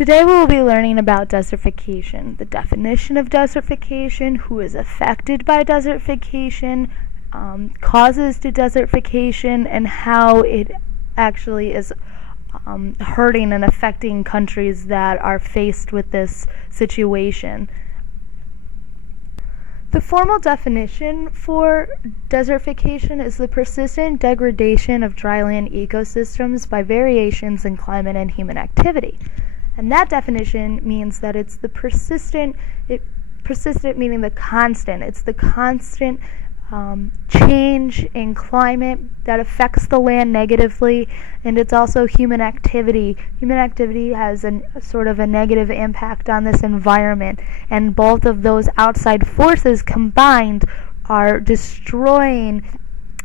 Today we will be learning about desertification, the definition of desertification, who is affected by desertification, causes to desertification, and how it actually is hurting and affecting countries that are faced with this situation. The formal definition for desertification is the persistent degradation of dryland ecosystems by variations in climate and human activity. And that definition means that it's the persistent meaning the constant. It's the constant change in climate that affects the land negatively, and it's also human activity. Human activity has sort of a negative impact on this environment, and both of those outside forces combined are destroying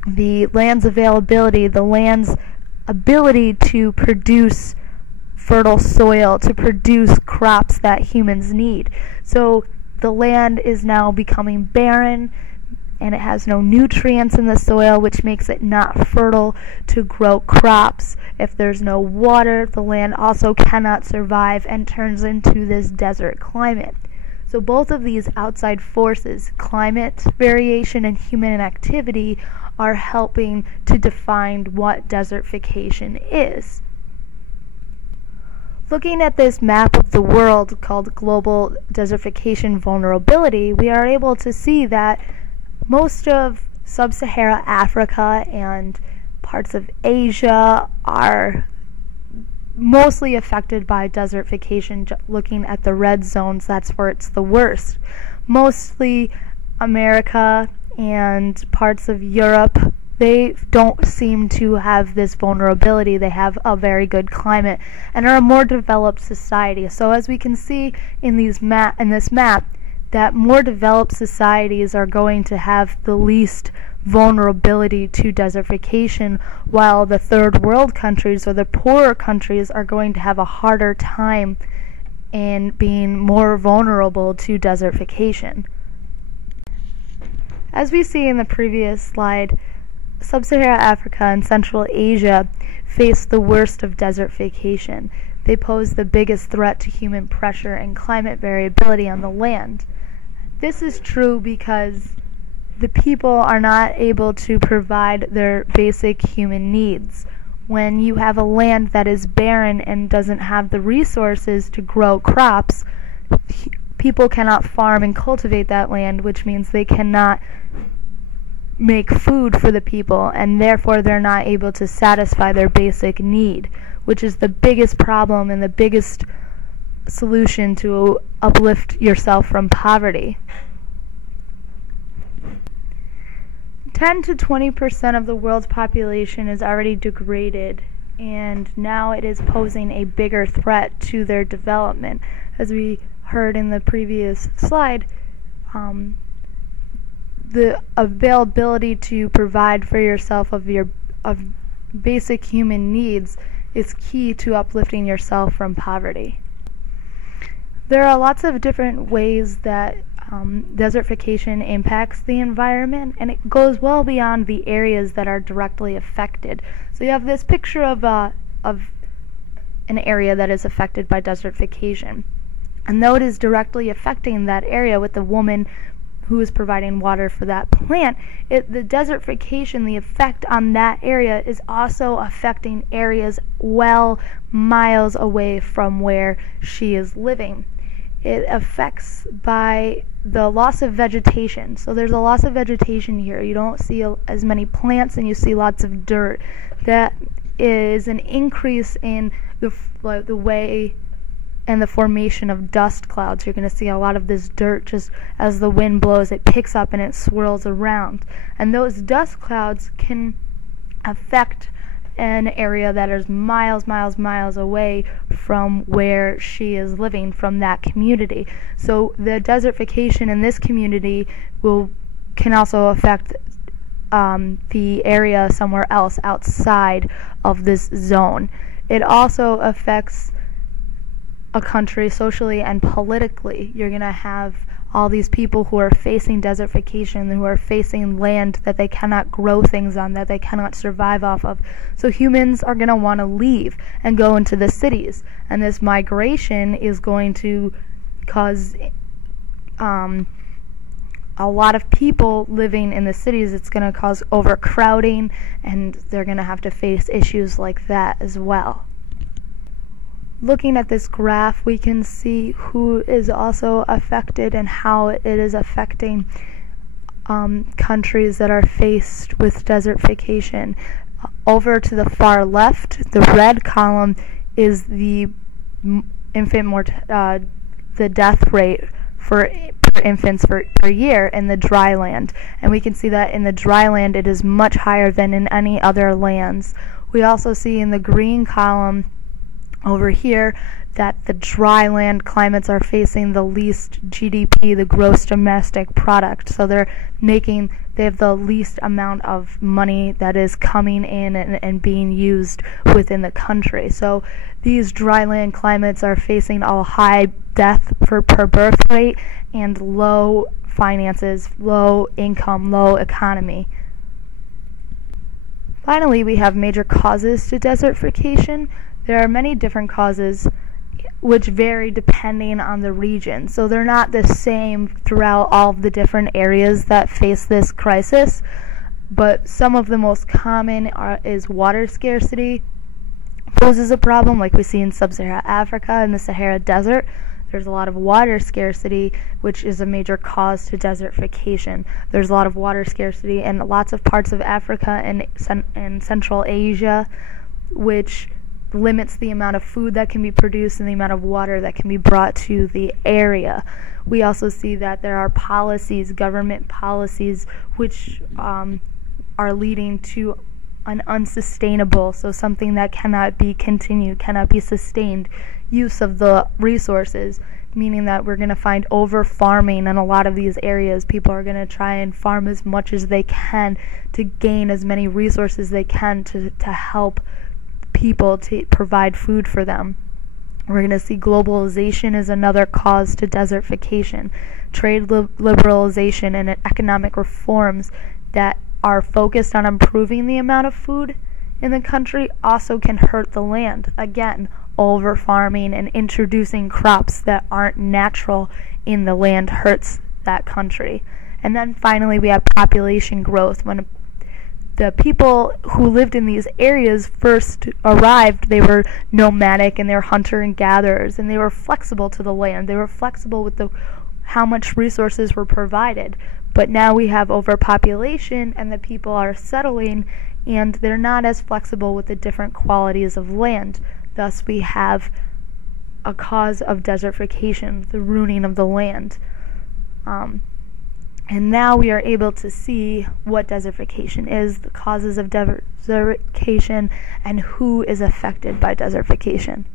the land's availability, the land's ability to produce fertile soil, to produce crops that humans need. So the land is now becoming barren, and it has no nutrients in the soil, which makes it not fertile to grow crops. If there's no water, the land also cannot survive and turns into this desert climate. So both of these outside forces, climate variation and human activity, are helping to define what desertification is. Looking at this map of the world called Global Desertification Vulnerability, we are able to see that most of sub-Saharan Africa and parts of Asia are mostly affected by desertification. Looking at the red zones, that's where it's the worst. Mostly America and parts of Europe, they don't seem to have this vulnerability. They have a very good climate and are a more developed society. So as we can see in this map, that more developed societies are going to have the least vulnerability to desertification, while the third world countries or the poorer countries are going to have a harder time in being more vulnerable to desertification. As we see in the previous slide, Sub-Saharan Africa and Central Asia face the worst of desertification. They pose the biggest threat to human pressure and climate variability on the land. This is true because the people are not able to provide their basic human needs. When you have a land that is barren and doesn't have the resources to grow crops, people cannot farm and cultivate that land, which means they cannot make food for the people, and therefore they're not able to satisfy their basic need, which is the biggest problem and the biggest solution to uplift yourself from poverty. 10 to 20% of the world's population is already degraded, and now it is posing a bigger threat to their development. As we heard in the previous slide, the availability to provide for yourself of basic human needs is key to uplifting yourself from poverty. There are lots of different ways that desertification impacts the environment, and it goes well beyond the areas that are directly affected. So you have this picture of an area that is affected by desertification, and though it is directly affecting that area with the woman who is providing water for that plant, the desertification, the effect on that area is also affecting areas well miles away from where she is living. It affects by the loss of vegetation. So there's a loss of vegetation here. You don't see as many plants, and you see lots of dirt. That is an increase in the way and the formation of dust clouds. You're going to see a lot of this dirt just as the wind blows. It picks up and it swirls around. And those dust clouds can affect an area that is miles away from where she is living, from that community. So the desertification in this community can also affect the area somewhere else outside of this zone. It also affects a country socially and politically. You're going to have all these people who are facing desertification, who are facing land that they cannot grow things on, that they cannot survive off of. So humans are going to want to leave and go into the cities, and this migration is going to cause a lot of people living in the cities. It's going to cause overcrowding, and they're going to have to face issues like that as well. Looking at this graph, we can see who is also affected and how it is affecting countries that are faced with desertification. Over to the far left, the red column is the the death rate for infants per year in the dry land, and we can see that in the dry land it is much higher than in any other lands. We also see in the green column over here that the dry land climates are facing the least GDP, the gross domestic product. So they have the least amount of money that is coming in and being used within the country. So these dry land climates are facing a high death per birth rate and low finances, low income, low economy. Finally, we have major causes to desertification. There are many different causes which vary depending on the region. So they're not the same throughout all of the different areas that face this crisis, but some of the most common is water scarcity poses a problem, like we see in sub-Saharan Africa and the Sahara Desert. There's a lot of water scarcity, which is a major cause to desertification. There's a lot of water scarcity in lots of parts of Africa and Central Asia, which limits the amount of food that can be produced and the amount of water that can be brought to the area. We also see that there are policies, government policies, which are leading to an unsustainable, so something that cannot be continued, cannot be sustained, use of the resources, meaning that we're going to find over farming in a lot of these areas. People are going to try and farm as much as they can to gain as many resources they can to help people, to provide food for them. We're going to see globalization as another cause to desertification. Trade liberalization and economic reforms that are focused on improving the amount of food in the country also can hurt the land. Again, over farming and introducing crops that aren't natural in the land hurts that country. And then finally we have population growth. When the people who lived in these areas first arrived, they were nomadic and they were hunter and gatherers, and they were flexible to the land. They were flexible with how much resources were provided. But now we have overpopulation and the people are settling, and they're not as flexible with the different qualities of land. Thus we have a cause of desertification, the ruining of the land. And now we are able to see what desertification is, the causes of desertification, and who is affected by desertification.